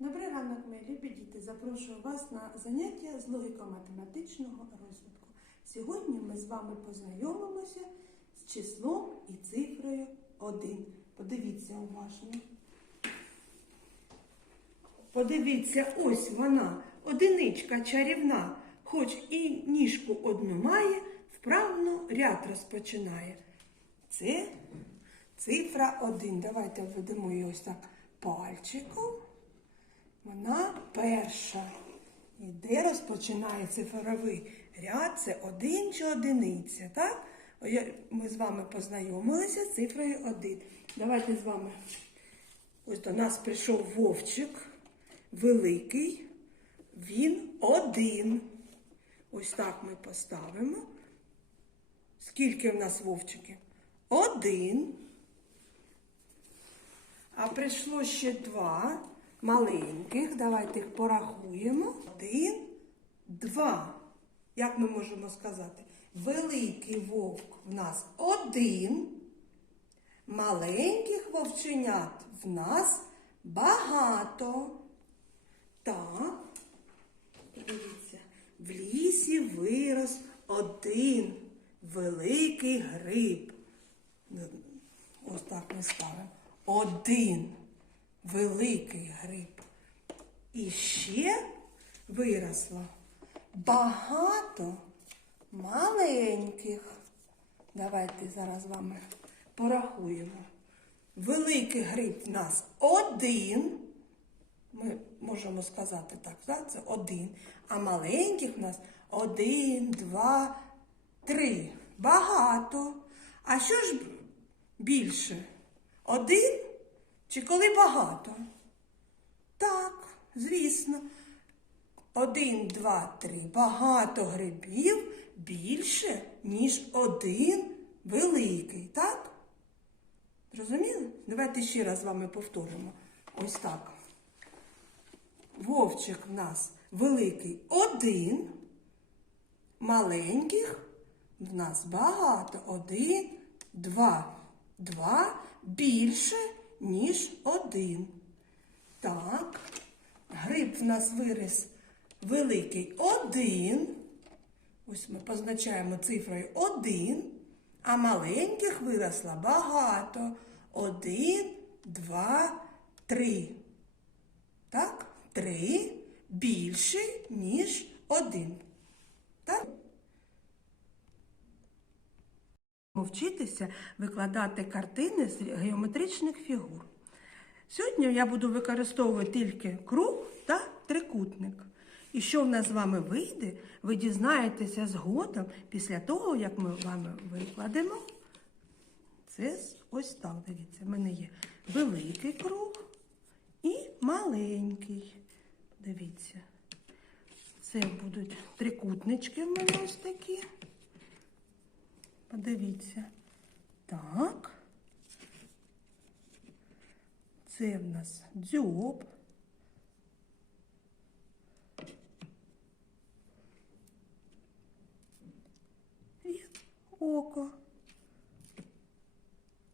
Добрий ранок, мої любі діти. Запрошую вас на заняття з логіко-математичного розвитку. Сьогодні ми з вами познайомимося з числом і цифрою 1. Подивіться уважно. Подивіться, ось вона, одиничка чарівна, хоч і ніжку одну має, вправно ряд розпочинає. Це цифра 1. Давайте введемо її ось так пальчиком. Вона перша. І де розпочинає цифровий ряд? Це один чи одиниця, так? Ми з вами познайомилися з цифрою 1. Давайте з вами. Ось до нас прийшов вовчик великий. Він один. Ось так ми поставимо. Скільки в нас вовчиків? Один. А прийшло ще два маленьких. Давайте їх порахуємо. Один, два. Як ми можемо сказати? Великий вовк в нас один. Маленьких вовченят в нас багато. Так, дивіться, в лісі вирос один великий гриб. Ось так ми ставимо. Один великий гриб. І ще виросло багато маленьких. Давайте зараз з вами порахуємо. Великий гриб в нас один. Ми можемо сказати так, так? це один. А маленьких в нас один, два, три. Багато. А що ж більше? Один чи коли багато? Так, звісно. Один, два, три. Багато грибів більше, ніж один великий, так? Зрозуміли? Давайте ще раз з вами повторимо. Ось так. Вовчик в нас великий один, маленьких в нас багато. Один, два. Два більше, ніж один. Так, гриб в нас виріс великий один. Ось ми позначаємо цифрою один, а маленьких виросло багато. Один, два, три. Так? Три більше, ніж один. Так? Вчитися викладати картини з геометричних фігур. Сьогодні я буду використовувати тільки круг та трикутник. І що в нас з вами вийде, ви дізнаєтеся згодом після того, як ми вами викладемо. Це ось так, дивіться, в мене є великий круг і маленький. Дивіться. Це будуть трикутнички в мене ось такі. Подивіться. Так. Це в нас дзьоб. І око.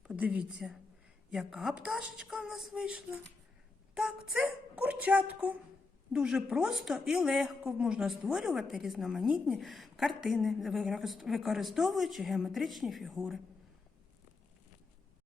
Подивіться, яка пташечка в нас вийшла. Так, це курчатко. Дуже просто і легко можна створювати різноманітні картини, використовуючи геометричні фігури.